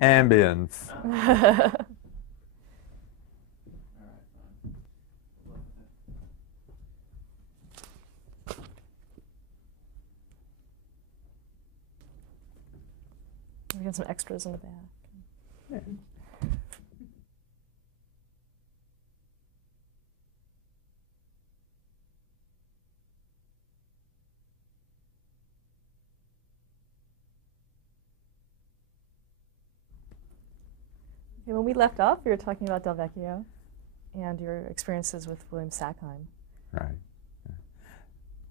Ambience. We got some extras in the back. Yeah. Okay, when we left off, we were talking about Del Vecchio and your experiences with William Sackheim. Right. Yeah.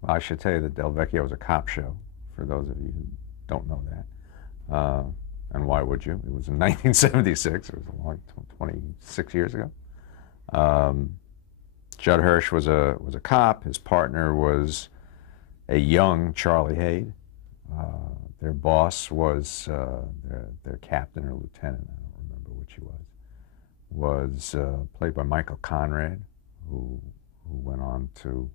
Well, I should tell you that Del Vecchio was a cop show, for those of you who don't know that. And why would you? It was in 1976. It was a long, 26 years ago. Judd Hirsch was a cop. His partner was a young Charlie Haid. Their boss was their captain or lieutenant. I don't remember which he was played by Michael Conrad, who went on to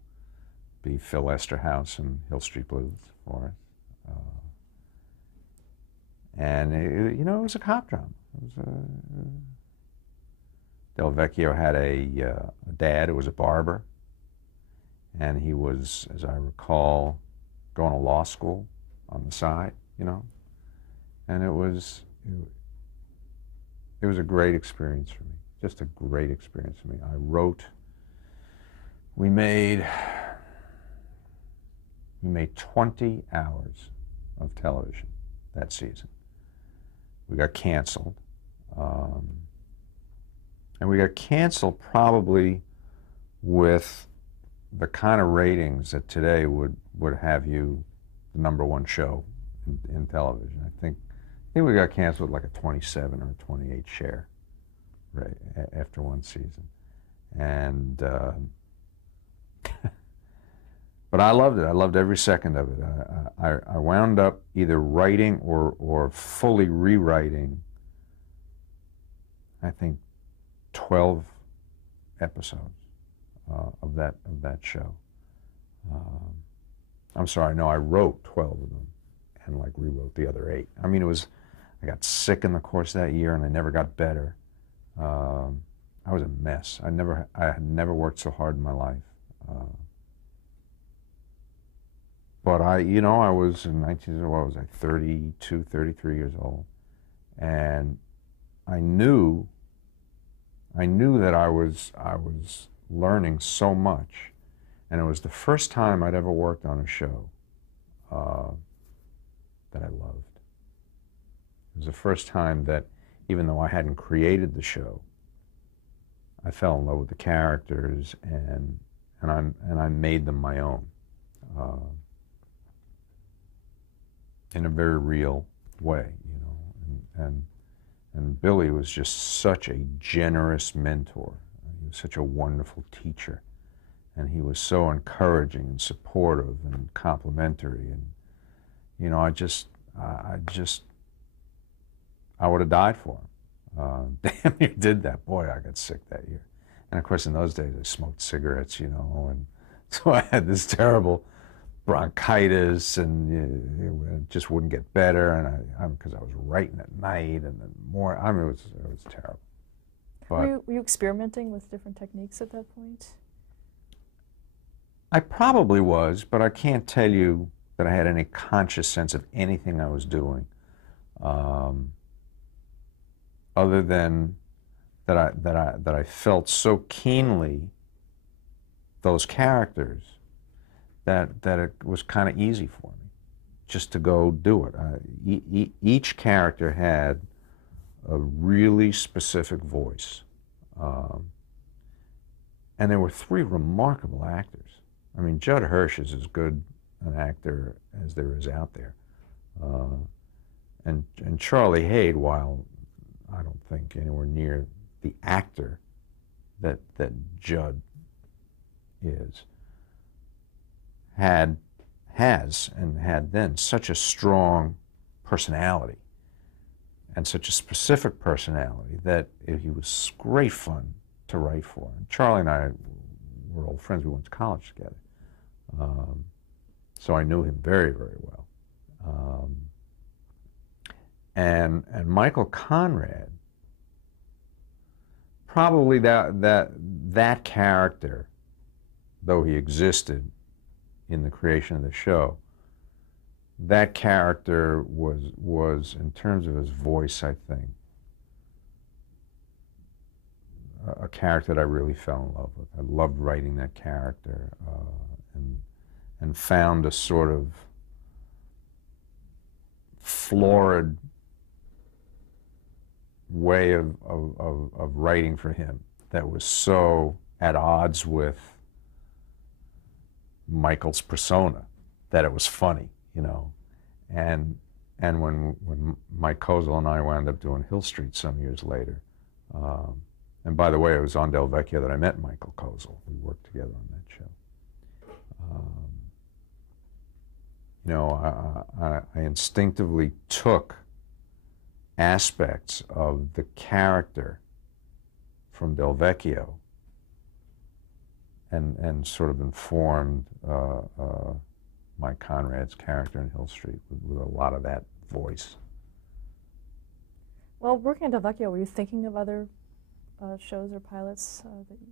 be Phil Esterhaus in Hill Street Blues for us. And it was a cop drama. Del Vecchio had a dad who was a barber, and he was, as I recall, going to law school on the side, and it was a great experience for me, just a great experience for me. We made 20 hours of television that season. We got canceled. And we got canceled probably with the kind of ratings that today would have you the #1 show in television. I think we got canceled with like a 27 or a 28 share right after one season. And but I loved it. I loved every second of it. I wound up either writing or fully rewriting, I think, 12 episodes of that show. I'm sorry, no, I wrote 12 of them and like rewrote the other 8. I mean, I got sick in the course of that year and I never got better. I was a mess. I had never worked so hard in my life. But I was in 32, 33 years old, and I knew that I was learning so much, and it was the first time I'd ever worked on a show that I loved. It was the first time that, even though I hadn't created the show, I fell in love with the characters and I made them my own in a very real way, and Billy was just such a generous mentor. He was such a wonderful teacher, and he was so encouraging and supportive and complimentary, and I would have died for him. Damn near did that. Boy, I got sick that year. And of course, in those days, I smoked cigarettes, and so I had this terrible bronchitis, and it just wouldn't get better, and because I was writing at night, and then more. I mean, it was terrible. But were you experimenting with different techniques at that point? I probably was, but I can't tell you that I had any conscious sense of anything I was doing, other than that I felt so keenly those characters that it was kind of easy for me just to go do it. Each character had a really specific voice, and there were 3 remarkable actors. I mean, Judd Hirsch is as good an actor as there is out there, and Charlie Haid, while I don't think anywhere near the actor that Judd is, had then such a strong personality and such a specific personality that he was great fun to write for. And Charlie and I were old friends. We went to college together. So I knew him very, very well. And Michael Conrad, probably that character, though he existed in the creation of the show, that character was in terms of his voice, I think, a character that I really fell in love with. I loved writing that character, and found a sort of florid way of writing for him that was so at odds with Michael's persona that it was funny, you know. And when Mike Kozel and I wound up doing Hill Street some years later, and by the way, it was on Del Vecchio that I met Michael Kozel. We worked together on that show. You know, I instinctively took aspects of the character from Del Vecchio and sort of informed Mike Conrad's character in Hill Street with a lot of that voice. Well, working at Del Vecchio, were you thinking of other shows or pilots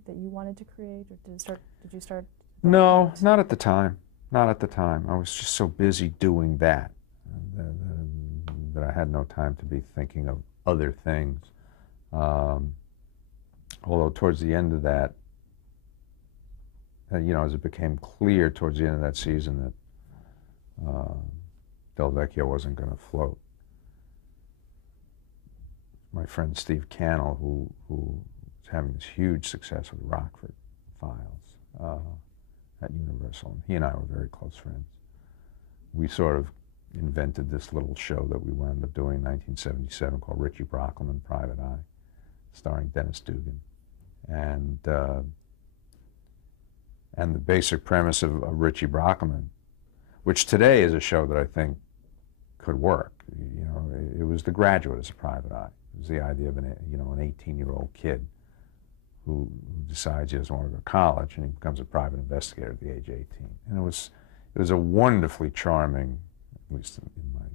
that you wanted to create, or did you start? No, not at the time. Not at the time. I was just so busy doing that that I had no time to be thinking of other things. Although towards the end of that, you know, as it became clear towards the end of that season that Del Vecchio wasn't going to float, my friend Steve Cannell, who was having this huge success with Rockford Files at Universal, and he and I were very close friends. We sort of invented this little show that we wound up doing in 1977 called Richie Brockleman, Private Eye, starring Dennis Dugan. And the basic premise of Richie Brockleman, which today is a show that I think could work. You know, it was The Graduate as a private eye. It was the idea of an 18-year-old kid who decides he doesn't want to go to college, and he becomes a private investigator at the age of 18. And it was a wonderfully charming, at least in my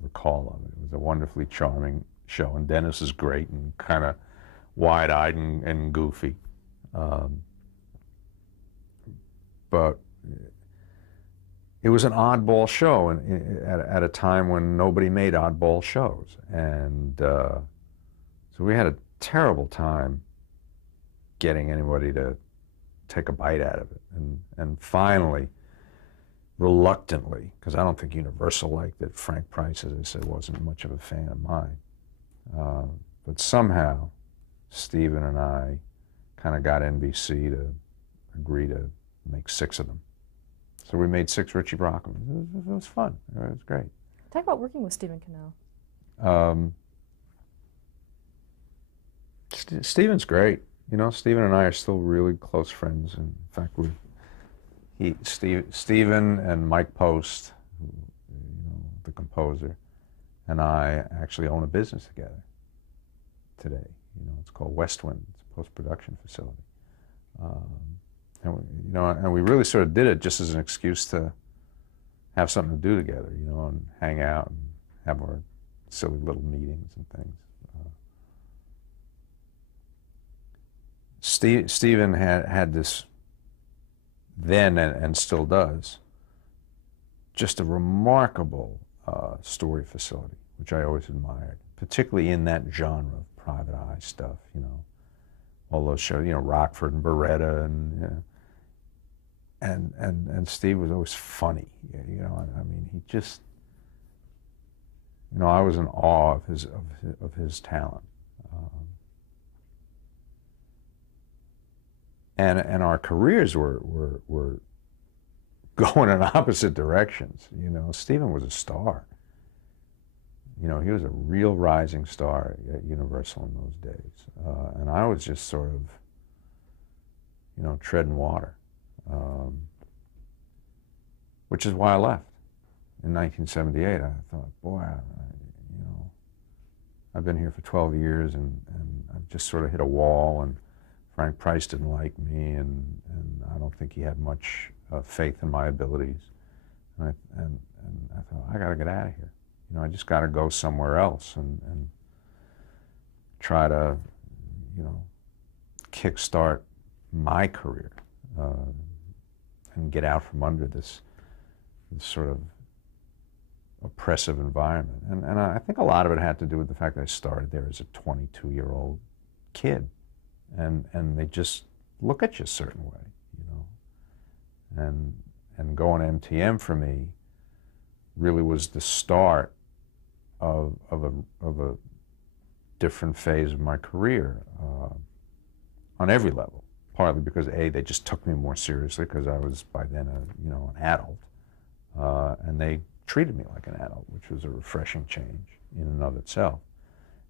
recall of it, it was a wonderfully charming show. And Dennis is great and kind of wide-eyed and goofy. But it was an oddball show at a time when nobody made oddball shows. And so we had a terrible time getting anybody to take a bite out of it. And finally, reluctantly, because I don't think Universal liked it, Frank Price, as I said, wasn't much of a fan of mine. But somehow, Stephen and I kind of got NBC to agree to make 6 of them. So we made 6 Richie Brockmans. It was fun. It was great. Talk about working with Stephen Cannell. Stephen's great. You know, Stephen and I are still really close friends. In fact, Stephen and Mike Post, you know, the composer, and I actually own a business together today. You know, it's called Westwind. It's a post-production facility. And we really sort of did it just as an excuse to have something to do together, you know, and hang out and have our silly little meetings and things. Stephen had this then, and still does, just a remarkable story facility, which I always admired, particularly in that genre of private eye stuff, you know, all those shows, you know, Rockford and Beretta, and you know, and Steve was always funny, you know. I mean, he just, you know, I was in awe of his talent. And our careers were going in opposite directions. You know, Stephen was a star. You know, he was a real rising star at Universal in those days. And I was just sort of, you know, treading water. Which is why I left. In 1978, I thought, boy, you know, I've been here for 12 years and I've just sort of hit a wall, and Frank Price didn't like me, and I don't think he had much faith in my abilities. And I thought, I got to get out of here. You know, I just got to go somewhere else and try to, you know, kickstart my career and get out from under this sort of oppressive environment. And I think a lot of it had to do with the fact that I started there as a 22-year-old kid, and they just look at you a certain way, you know. And going to MTM for me really was the start of a different phase of my career on every level. Partly because A, they just took me more seriously because I was by then an adult, and they treated me like an adult, which was a refreshing change in and of itself.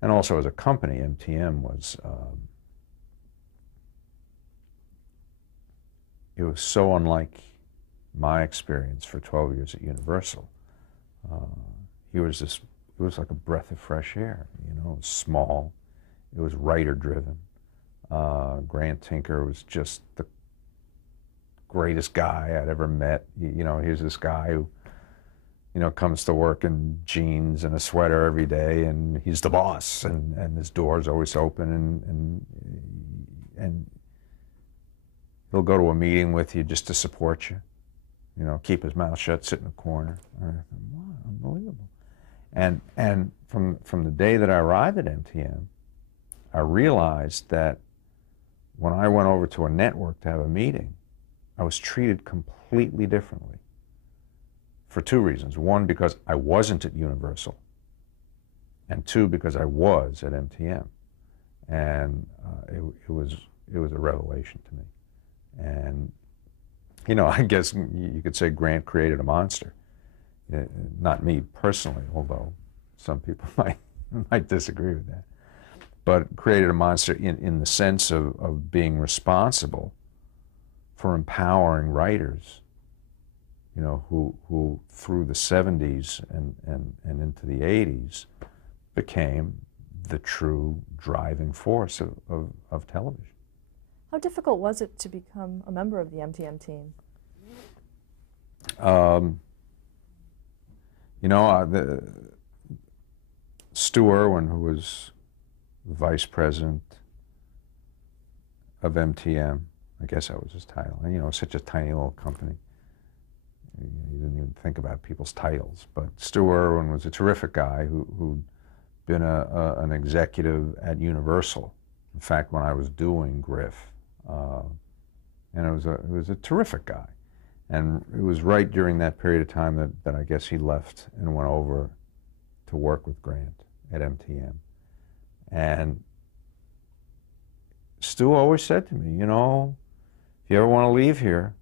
And also as a company, MTM was it was so unlike my experience for 12 years at Universal. It was like a breath of fresh air. You know, it was small, it was writer-driven. Grant Tinker was just the greatest guy I'd ever met. You know, here's this guy who, you know, comes to work in jeans and a sweater every day, and he's the boss, and his door's always open, and he'll go to a meeting with you just to support you. You know, keep his mouth shut, sit in a corner. And I thought, wow, unbelievable. And from the day that I arrived at MTM, I realized that when I went over to a network to have a meeting, I was treated completely differently for two reasons. One, because I wasn't at Universal, and two, because I was at MTM. And it was a revelation to me. And, you know, I guess you could say Grant created a monster. Not me personally, although some people might disagree with that. But created a monster in the sense of being responsible for empowering writers, you know, who through the 70s and into the 80s became the true driving force of television. How difficult was it to become a member of the MTM team? You know, Stu Irwin, who was the vice president of MTM, I guess that was his title. And, you know, such a tiny little company. You didn't even think about people's titles. But Stu Irwin was a terrific guy who'd been an executive at Universal. In fact, when I was doing Griff, and it was a terrific guy. And it was right during that period of time that I guess he left and went over to work with Grant at MTM. And Stu always said to me, you know, if you ever want to leave here,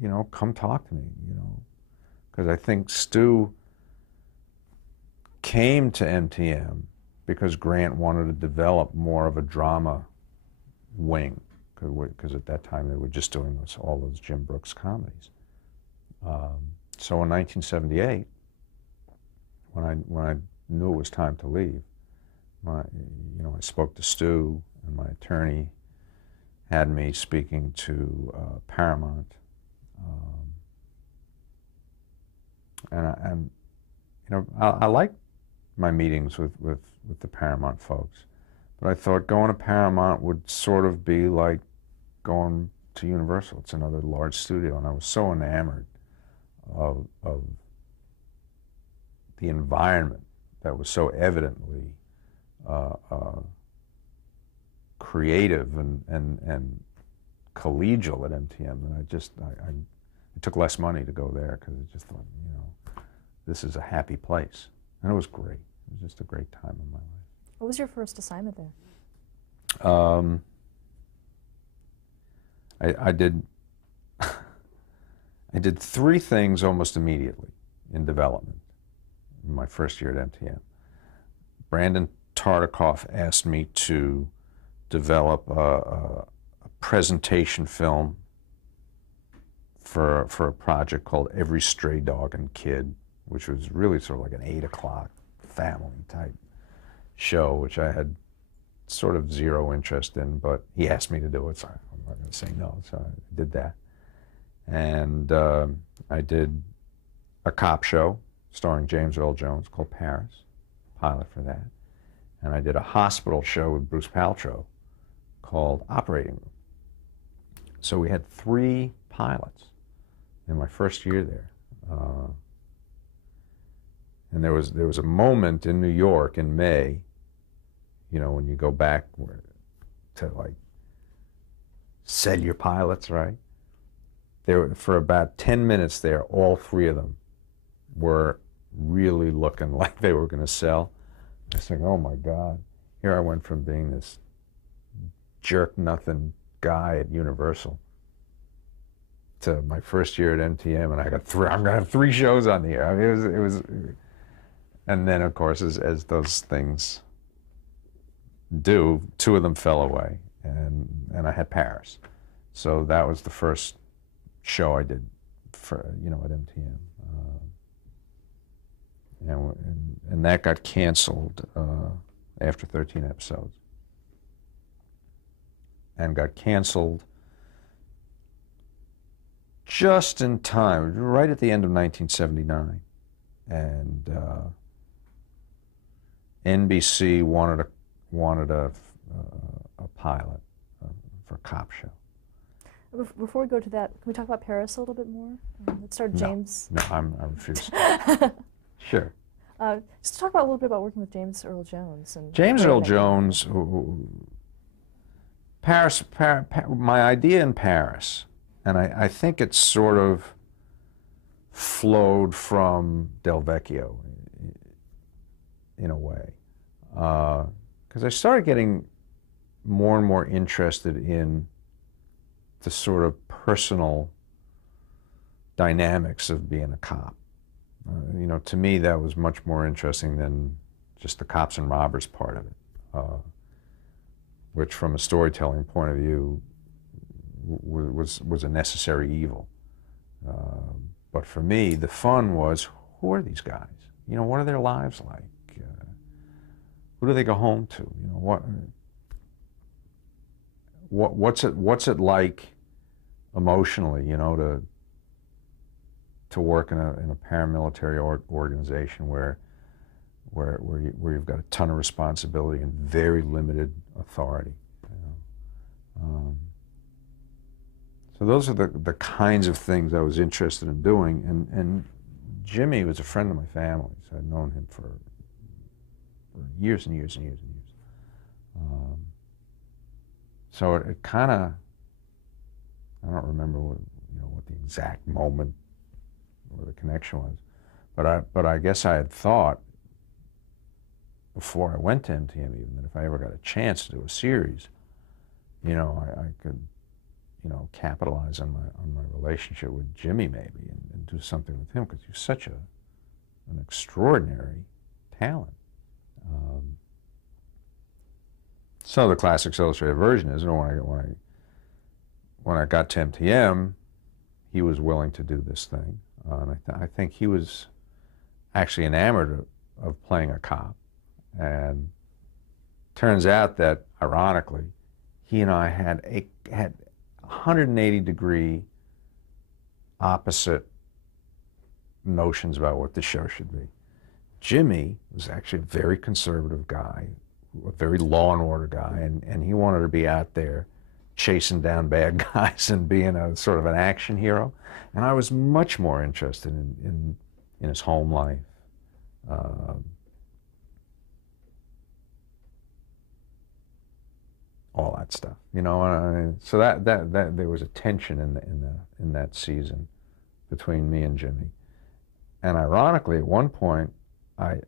you know, come talk to me, you know. Because I think Stu came to MTM because Grant wanted to develop more of a drama wing, because at that time they were just doing all those Jim Brooks comedies. So in 1978, when I knew it was time to leave, I spoke to Stu, and my attorney had me speaking to Paramount, and you know, I like my meetings with the Paramount folks. But I thought going to Paramount would sort of be like going to Universal. It's another large studio, and I was so enamored of the environment that was so evidently creative and collegial at MTM that I took less money to go there, because I just thought, you know, this is a happy place. And it was great. It was just a great time in my life. What was your first assignment there? I did I did three things almost immediately in development in my first year at MTM. Brandon Tartikoff asked me to develop a presentation film for a project called Every Stray Dog and Kid, which was really sort of like an 8 o'clock family type show, which I had sort of zero interest in, but he asked me to do it, so I'm not going to say no, so I did that. And I did a cop show, starring James Earl Jones called Paris, pilot for that. And I did a hospital show with Bruce Paltrow called Operating Room. So we had 3 pilots in my first year there. And there was a moment in New York in May, you know, when you go back to like sell your pilots, right? For about 10 minutes there, all 3 of them were really looking like they were going to sell. I was like, oh my God, here I went from being this jerk nothing guy at Universal to my first year at MTM, and I'm gonna have 3 shows on the air. I mean, it was, and then of course, as those things do, 2 of them fell away, and I had Paris, so that was the first show I did for, you know, at MTM, and that got canceled after 13 episodes, and got canceled just in time, right at the end of 1979, and NBC wanted a pilot for a cop show. Before we go to that, can we talk about Paris a little bit more? Let's start James. No, I refuse. Sure. Just talk about a little bit about working with James Earl Jones. And James Earl Jones, Paris, my idea in Paris, and I think it sort of flowed from Del Vecchio in a way, because I started getting more and more interested in the sort of personal dynamics of being a cop. You know, to me, that was much more interesting than just the cops and robbers part of it, which, from a storytelling point of view, was a necessary evil. But for me, the fun was, who are these guys? You know, what are their lives like? Who do they go home to? You know, what's it like emotionally? You know, to work in a paramilitary organization where you've got a ton of responsibility and very limited authority. You know? So those are the kinds of things I was interested in doing, and Jimmy was a friend of my family, so I'd known him for years and years and years and years. So it kind of, I don't remember what the exact moment or the connection was, but I guess I had thought before I went to MTM even that if I ever got a chance to do a series, you know, I could, you know, capitalize on my relationship with Jimmy maybe and do something with him, because he's such an extraordinary talent. So the Classics Illustrated version is, you know, when I got to MTM, he was willing to do this thing, and I think he was actually enamored of playing a cop. And turns out that, ironically, he and I had 180-degree opposite notions about what the show should be. Jimmy was actually a very conservative guy, a very law and order guy, and he wanted to be out there chasing down bad guys and being a sort of an action hero. And I was much more interested in his home life. All that stuff, you know. So that there was a tension in that season between me and Jimmy. And ironically, at one point, I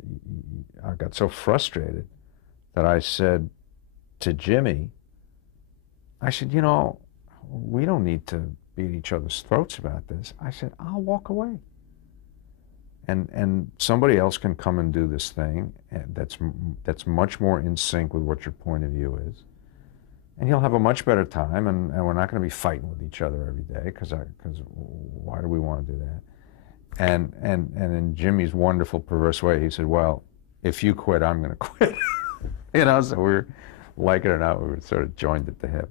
got so frustrated that I said to Jimmy, I said, you know, we don't need to beat each other's throats about this. I said, I'll walk away. And somebody else can come and do this thing that's much more in sync with what your point of view is. And he'll have a much better time, and we're not going to be fighting with each other every day, because why do we want to do that? And in Jimmy's wonderful, perverse way, he said, well, if you quit, I'm going to quit. You know, so we were, like it or not, we were sort of joined at the hip.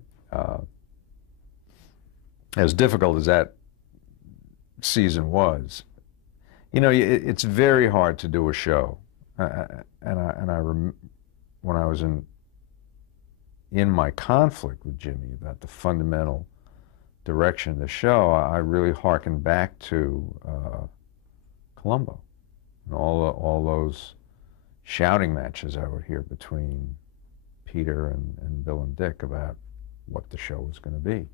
As difficult as that season was, You know, it's very hard to do a show, when I was in my conflict with Jimmy about the fundamental direction of the show, I really hearkened back to Columbo and all those shouting matches I would hear between Peter and Bill and Dick about what the show was going to be.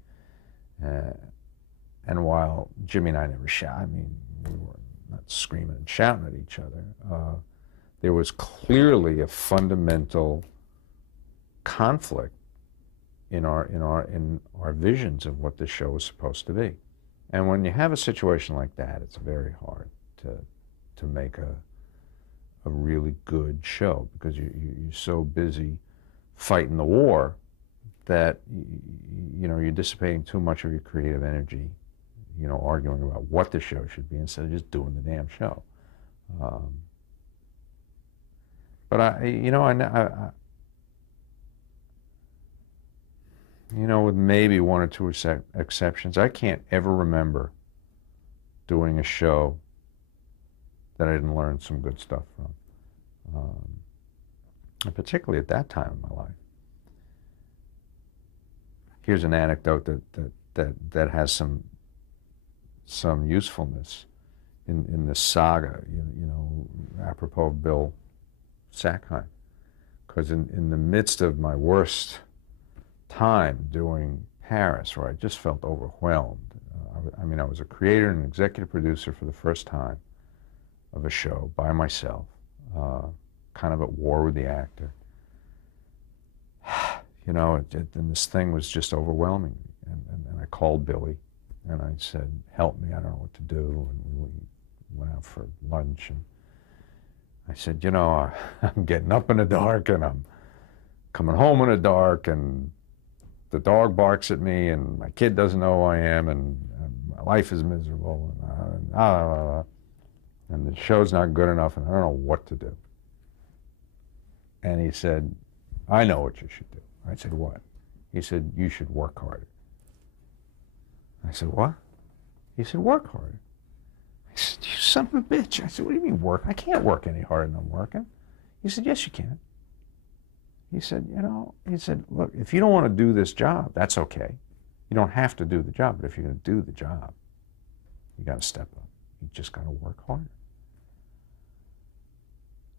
And while Jimmy and I never shout, I mean, we were not screaming and shouting at each other, there was clearly a fundamental conflict in our visions of what the show was supposed to be. And when you have a situation like that, it's very hard to make a really good show, because you're so busy fighting the war that you know, you're dissipating too much of your creative energy, you know, arguing about what the show should be instead of just doing the damn show. But you know, with maybe one or two exceptions, I can't ever remember doing a show that I didn't learn some good stuff from, and particularly at that time in my life. Here's an anecdote that has some usefulness in this saga, you know, apropos of Bill Sackheim, because in the midst of my worst time doing Paris, where I just felt overwhelmed. I mean, I was a creator and an executive producer for the first time of a show by myself, kind of at war with the actor. You know, and this thing was just overwhelming. And I called Billy, and I said, help me, I don't know what to do. And we went out for lunch, and I said, you know, I'm getting up in the dark, and I'm coming home in the dark, and the dog barks at me, and my kid doesn't know who I am, and my life is miserable, and the show's not good enough, and I don't know what to do. And he said, I know what you should do. I said, what? He said, you should work harder. I said, what? He said, work harder. I said, you son of a bitch. I said, what do you mean work? I can't work any harder than I'm working. He said, yes, you can. He said, you know, he said, look, if you don't want to do this job, that's okay. You don't have to do the job, but if you're going to do the job, you got to step up. You just got to work harder.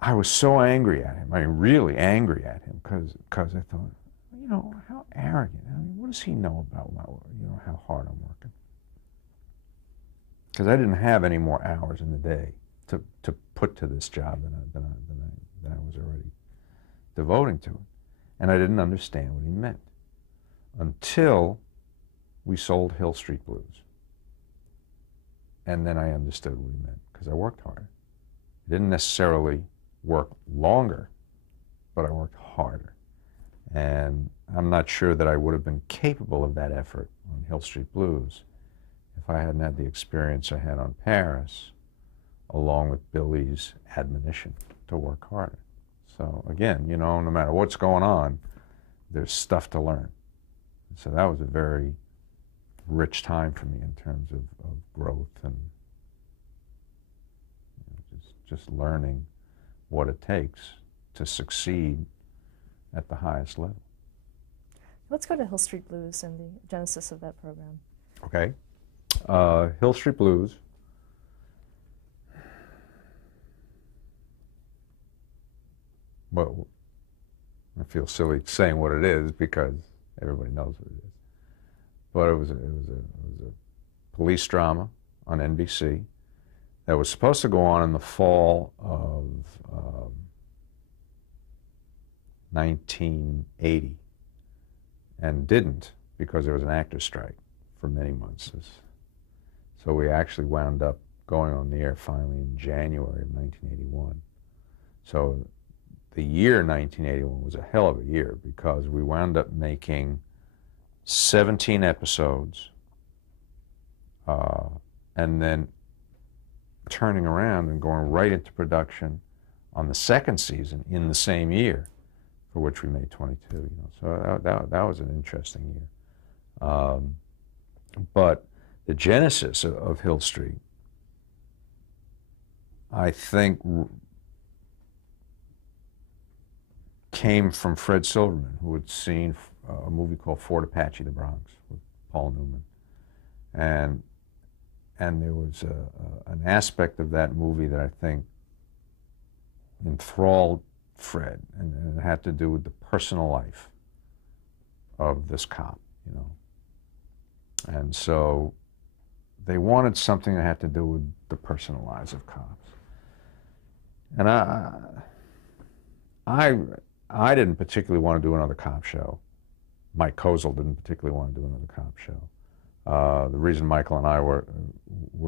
I was so angry at him. I mean, really angry at him, because I thought, you know, how arrogant. I mean, what does he know about you know, how hard I'm working? Because I didn't have any more hours in the day to put to this job than I was already devoting to it. And I didn't understand what he meant until we sold Hill Street Blues. And then I understood what he meant, because I worked harder. I didn't necessarily work longer, but I worked harder. And I'm not sure that I would have been capable of that effort on Hill Street Blues if I hadn't had the experience I had on Paris, along with Billy's admonition to work harder. So again, you know, no matter what's going on, there's stuff to learn. So that was a very rich time for me in terms of growth and, you know, just learning what it takes to succeed at the highest level. Let's go to Hill Street Blues and the genesis of that program. Okay. Hill Street Blues. Well, I feel silly saying what it is because everybody knows what it is. But it was a police drama on NBC that was supposed to go on in the fall of 1980, and didn't, because there was an actor's strike for many months. So we actually wound up going on the air finally in January of 1981. So the year 1981 was a hell of a year, because we wound up making 17 episodes, and then turning around and going right into production on the second season in the same year, for which we made 22. You know, so that was an interesting year. But the genesis of Hill Street I think came from Fred Silverman, who had seen a movie called Fort Apache, the Bronx, with Paul Newman. And there was an aspect of that movie that I think enthralled Fred, and it had to do with the personal life of this cop, you know. And so they wanted something that had to do with the personal lives of cops. And I didn't particularly want to do another cop show. Mike Kozel didn't particularly want to do another cop show. The reason Michael and I were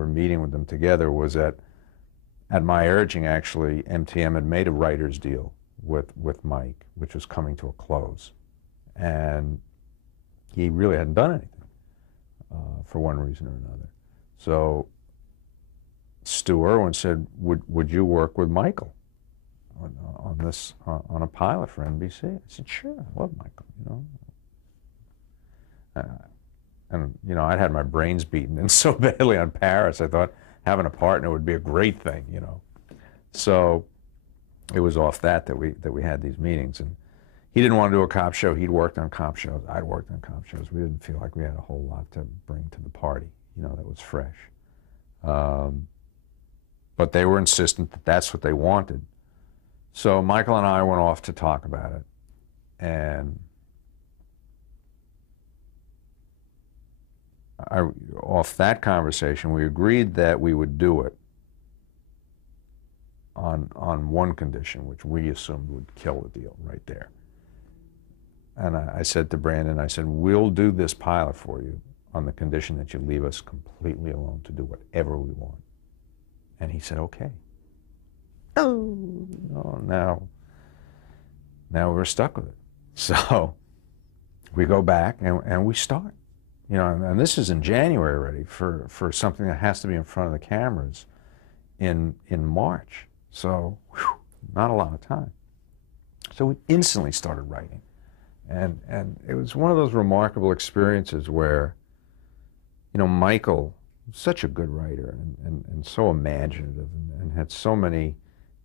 meeting with them together was that, at my urging, actually, MTM had made a writer's deal with Mike, which was coming to a close. And he really hadn't done anything for one reason or another. So Stu Irwin said, would you work with Michael on a pilot for NBC? I said, sure, I love Michael, you know. And, you know, I'd had my brains beaten in so badly on Paris, I thought having a partner would be a great thing, you know. So it was off that we had these meetings. And he didn't want to do a cop show. He'd worked on cop shows. I'd worked on cop shows. We didn't feel like we had a whole lot to bring to the party, you know, that was fresh. But they were insistent that that's what they wanted. So Michael and I went off to talk about it. And off that conversation, we agreed that we would do it on one condition, which we assumed would kill the deal right there. And I said to Brandon, I said, we'll do this pilot for you on the condition that you leave us completely alone to do whatever we want. And he said, okay. Oh, now we're stuck with it. So we go back and we start. You know, and this is in January already for something that has to be in front of the cameras in March. So, whew, not a lot of time. So we instantly started writing. And it was one of those remarkable experiences where, you know, Michael was such a good writer and so imaginative and had so many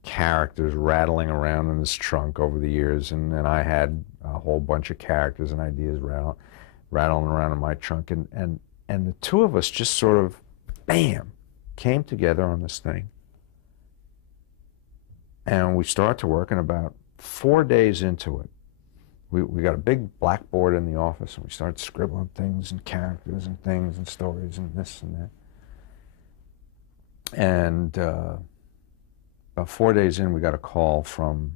characters rattling around in his trunk over the years. And I had a whole bunch of characters and ideas rattling around in my trunk. And the two of us just sort of, bam, came together on this thing. And we started to work, and about 4 days into it, we got a big blackboard in the office, and we started scribbling things and characters and things and stories and this and that. And about 4 days in, we got a call from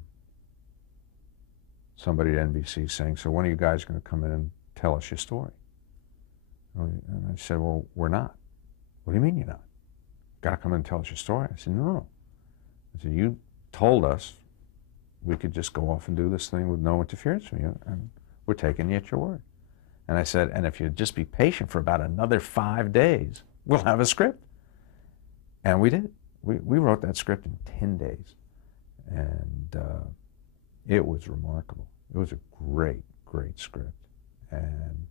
somebody at NBC saying, so when are you guys going to come in and tell us your story? And I said, well, we're not. What do you mean you're not? Got to come in and tell us your story? I said, no. I said, you told us we could just go off and do this thing with no interference from you, and we're taking you at your word. And I said, and if you'd just be patient for about another 5 days, we'll have a script. And we did. We wrote that script in 10 days. And it was remarkable. It was a great, great script. And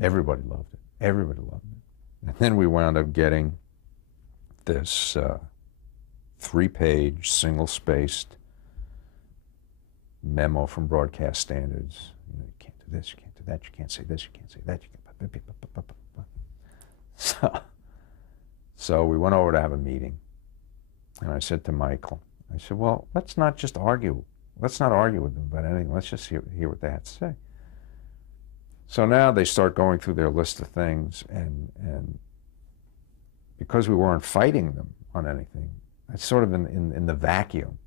everybody loved it. Everybody loved it. And then we wound up getting this 3-page, single-spaced memo from broadcast standards. You know, you can't do this, you can't do that, you can't say this, you can't say that, you can't. So we went over to have a meeting, and I said to Michael, I said, well, let's not just argue. Let's not argue with them about anything. Let's just hear what they have to say. So now they start going through their list of things, and because we weren't fighting them on anything, it's sort of in the vacuum.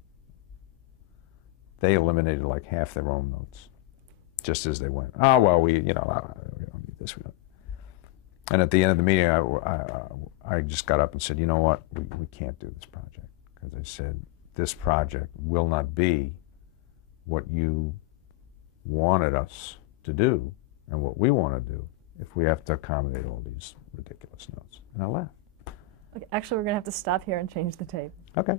They eliminated like half their own notes, just as they went. Oh, well, we don't need this, we don't. And at the end of the meeting, I just got up and said, you know what, we can't do this project. Because I said, this project will not be what you wanted us to do and what we want to do if we have to accommodate all these ridiculous notes. And I left. Okay, actually, we're going to have to stop here and change the tape. Okay.